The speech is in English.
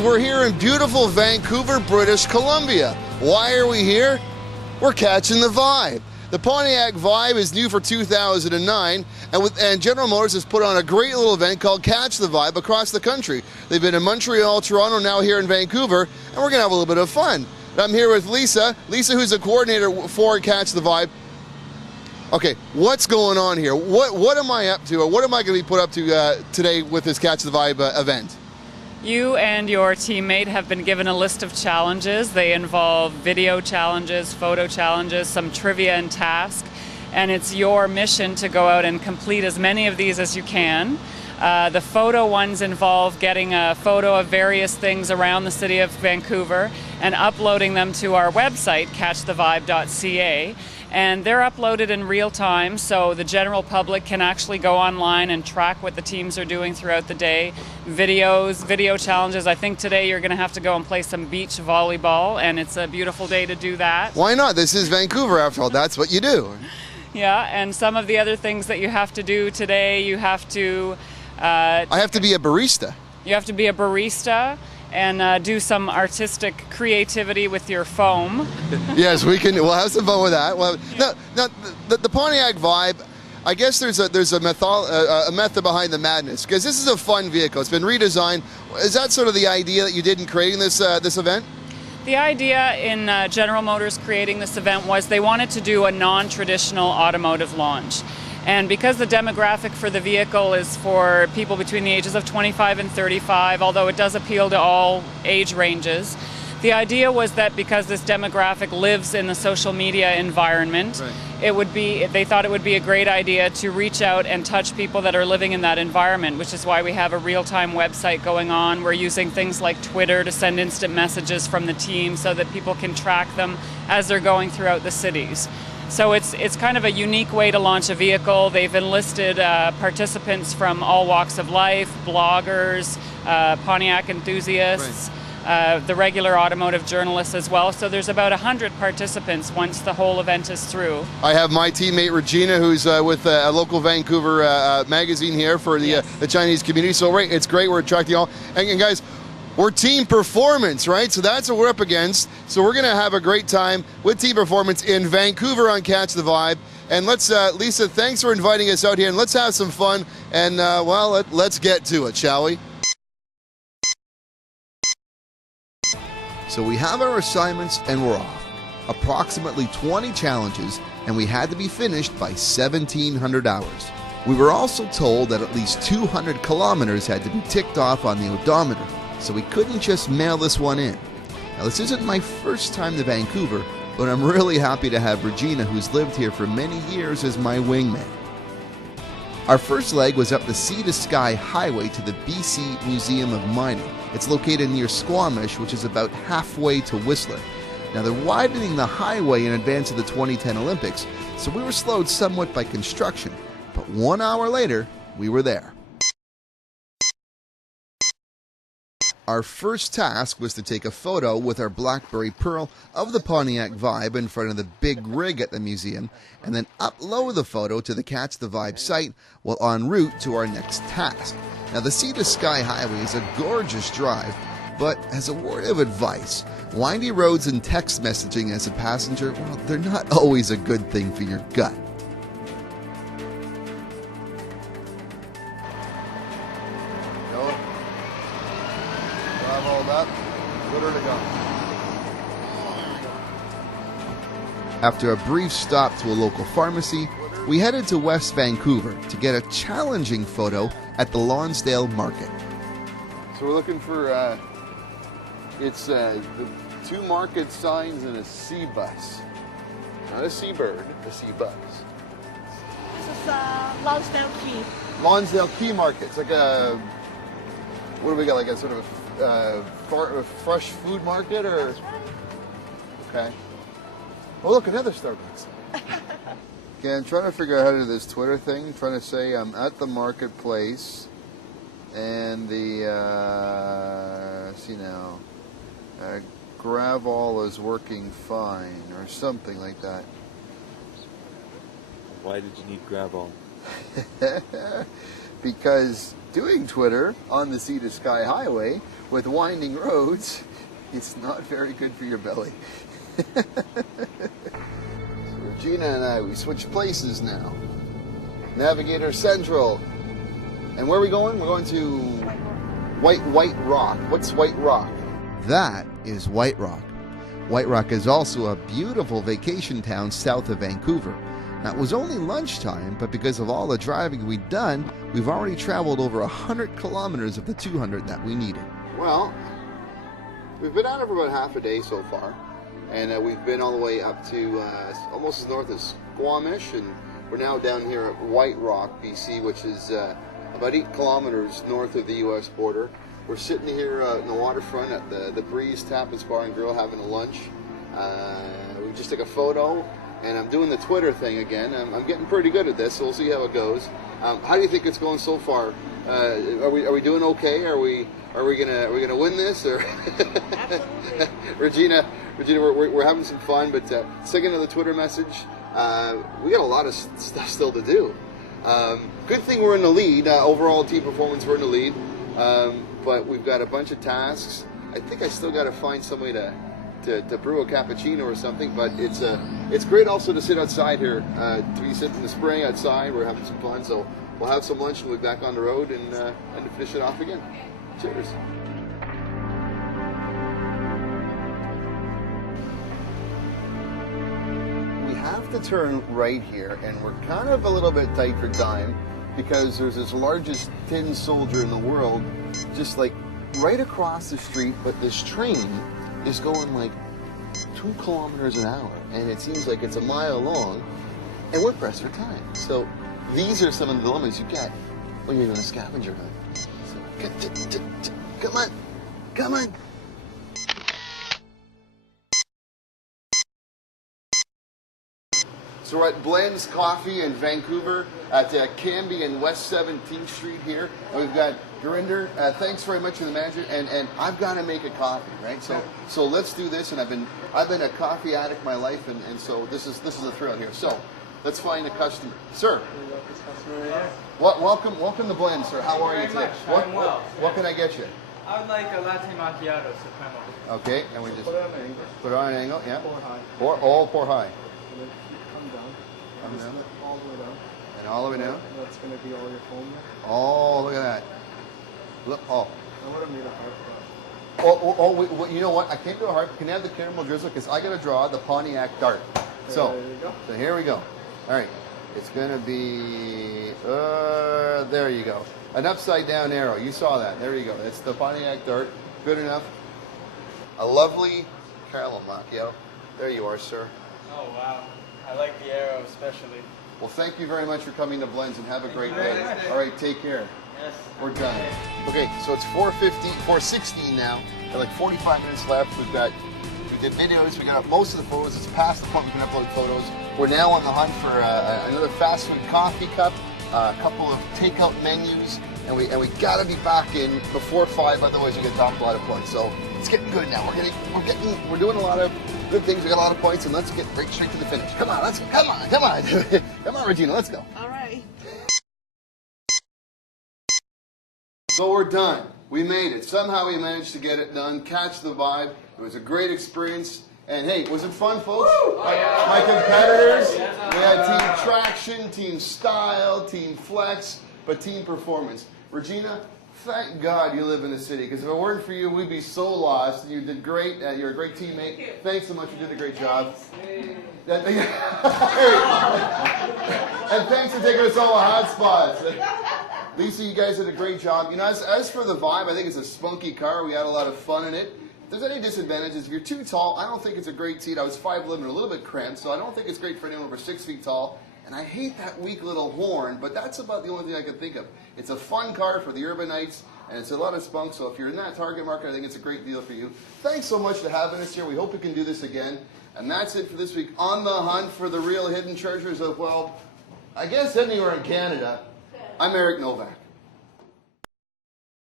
We're here in beautiful Vancouver, British Columbia. Why are we here? We're catching the vibe. The Pontiac Vibe is new for 2009, and General Motors has put on a great little event called Catch the Vibe across the country. They've been in Montreal, Toronto, now here in Vancouver, and we're going to have a little bit of fun. I'm here with Lisa. Lisa, who's the coordinator for Catch the Vibe. Okay, what's going on here? What am I up to, or what am I going to be put up to today with this Catch the Vibe event? You and your teammate have been given a list of challenges. They involve video challenges, photo challenges, some trivia and tasks, and it's your mission to go out and complete as many of these as you can. The photo ones involve getting a photo of various things around the city of Vancouver and uploading them to our website, catchthevibe.ca. And they're uploaded in real time, so the general public can actually go online and track what the teams are doing throughout the day. Video challenges. I think today you're going to have to go and play some beach volleyball, and it's a beautiful day to do that. Why not? This is Vancouver, after all. That's what you do. Yeah, and some of the other things that you have to do today, you have to... I have to be a barista. You have to be a barista and do some artistic creativity with your foam. Yes, we'll have some fun with that. Well, yeah. Now the Pontiac Vibe, I guess there's a method behind the madness, because this is a fun vehicle. It's been redesigned. Is that sort of the idea that you did in creating this event? The idea in General Motors creating this event was they wanted to do a non-traditional automotive launch. And because the demographic for the vehicle is for people between the ages of 25 and 35, although it does appeal to all age ranges, the idea was that because this demographic lives in the social media environment, right, they thought it would be a great idea to reach out and touch people that are living in that environment, which is why we have a real-time website going on. We're using things like Twitter to send instant messages from the team so that people can track them as they're going throughout the cities. So it's kind of a unique way to launch a vehicle. They've enlisted participants from all walks of life, bloggers, Pontiac enthusiasts, right, the regular automotive journalists as well. So there's about 100 participants once the whole event is through. I have my teammate Regina, who's with a local Vancouver magazine here for the, yes, the Chinese community. So right, it's great. We're attracting all. And guys, we're team performance, right? So that's what we're up against. So we're going to have a great time with team performance in Vancouver on Catch the Vibe. And let's, Lisa, thanks for inviting us out here, and let's have some fun. And, well, let's get to it, shall we? So we have our assignments, and we're off. Approximately 20 challenges, and we had to be finished by 1,700 hours. We were also told that at least 200 kilometers had to be ticked off on the odometer, so we couldn't just mail this one in. Now, this isn't my first time to Vancouver, but I'm really happy to have Regina, who's lived here for many years, as my wingman. Our first leg was up the Sea to Sky Highway to the BC Museum of Mining. It's located near Squamish, which is about halfway to Whistler. Now, they're widening the highway in advance of the 2010 Olympics, so we were slowed somewhat by construction. But 1 hour later, we were there. Our first task was to take a photo with our BlackBerry Pearl of the Pontiac Vibe in front of the big rig at the museum, and then upload the photo to the Catch the Vibe site while en route to our next task. Now, the Sea to Sky Highway is a gorgeous drive, but as a word of advice, windy roads and text messaging as a passenger, well, they're not always a good thing for your gut. After a brief stop to a local pharmacy, we headed to West Vancouver to get a challenging photo at the Lonsdale Market. So we're looking for, the 2 market signs and a sea bus. Not a seabird, a sea bus. This is Lonsdale Key. Lonsdale Key Market. It's like a, what do we got, like a sort of fresh food market, or? Okay. Oh, look, another Starbucks. Okay, I'm trying to figure out how to do this Twitter thing. I'm trying to say I'm at the marketplace, and the, see now, Gravol is working fine, or something like that. Why did you need Gravol? because doing Twitter on the Sea to Sky Highway with winding roads, it's not very good for your belly. So Regina and I, we switched places now. Navigator Central. And where are we going? We're going to White Rock. What's White Rock? That is White Rock. White Rock is also a beautiful vacation town south of Vancouver. Now, it was only lunchtime, but because of all the driving we'd done, we've already traveled over 100 kilometers of the 200 that we needed. Well, we've been out for about half a day so far, and we've been all the way up to almost as north as Squamish, and we're now down here at White Rock, BC, which is about 8 kilometers north of the U.S. border. We're sitting here in the waterfront at the Breeze Tapas Bar and Grill having a lunch. We just took a photo. And I'm doing the Twitter thing again. I'm getting pretty good at this, so we'll see how it goes. How do you think it's going so far? Are we doing okay? Are we gonna win this? Or Regina, we're having some fun. But second to the Twitter message, we got a lot of stuff still to do. Good thing we're in the lead. Overall team performance, we're in the lead. But we've got a bunch of tasks. I think I still got to find somebody to brew a cappuccino or something, but it's great also to sit outside here, to be sitting in the spring outside. We're having some fun, so we'll have some lunch and we'll be back on the road and to finish it off again. Cheers. We have to turn right here, and we're kind of a little bit tight for time because there's this largest tin soldier in the world just like right across the street, but this train is going like 2 kilometers an hour, and it seems like it's a mile long, and we're pressed for time. So these are some of the dilemmas you get when you're doing a scavenger hunt. So, come on, come on. So we're at Blend's Coffee in Vancouver at Cambie and West 17th Street here. And we've got Gurinder. Thanks very much to the manager. And I've got to make a coffee, right? So let's do this. And I've been a coffee addict my life, and so this is a thrill here. So let's find a customer, sir. Welcome to Blend, sir. How are you today? What can I get you? I would like a latte macchiato supremo. Okay, and we just put it on an angle. Put it on an angle. Yeah. Pour high. Pour high. Come down. Come down. All the way down. And all the way down. That's going to be all your foam there. Oh, look at that. Look. Oh. I would have made a heart for us. You know what? I can't do a heart. Can I have the caramel drizzle? Because I got to draw the Pontiac dart. So, there you go. So here we go. All right. It's going to be, there you go. An upside down arrow. You saw that. There you go. It's the Pontiac dart. Good enough. A lovely caramel macchiato. There you are, sir. Oh, wow. I like the arrow especially. Well, thank you very much for coming to Blends, and have a great day. All right, take care. Yes. We're done. Okay, so it's 4:16 now. Got like 45 minutes left. We did videos. We got up most of the photos. It's past the point we can upload photos. We're now on the hunt for another fast food coffee cup, a couple of takeout menus, and we got to be back in before 5. Otherwise, we get docked a lot of points. So it's getting good now. We're doing a lot of good things. We got a lot of points, and let's get right straight to the finish. Come on, let's go. Come on, Regina, let's go. All right. So we're done. We made it. Somehow we managed to get it done. Catch the vibe. It was a great experience. And hey, was it fun, folks? My competitors, we had Team Traction, Team Style, Team Flex, but Team Performance. Regina, thank God you live in the city, because if it weren't for you, we'd be so lost. You did great. You're a great teammate. Thanks so much. You did a great job. And thanks for taking us all the hot spots. Lisa, you guys did a great job. You know, as for the vibe, I think it's a spunky car. We had a lot of fun in it. If there's any disadvantages, if you're too tall, I don't think it's a great seat. I was 5'11", a little bit cramped, so I don't think it's great for anyone over 6 feet tall. And I hate that weak little horn, but that's about the only thing I can think of. It's a fun car for the urbanites, and it's a lot of spunk, so if you're in that target market, I think it's a great deal for you. Thanks so much for having us here. We hope we can do this again. And that's it for this week. On the hunt for the real hidden treasures of, well, I guess anywhere in Canada. I'm Eric Novak.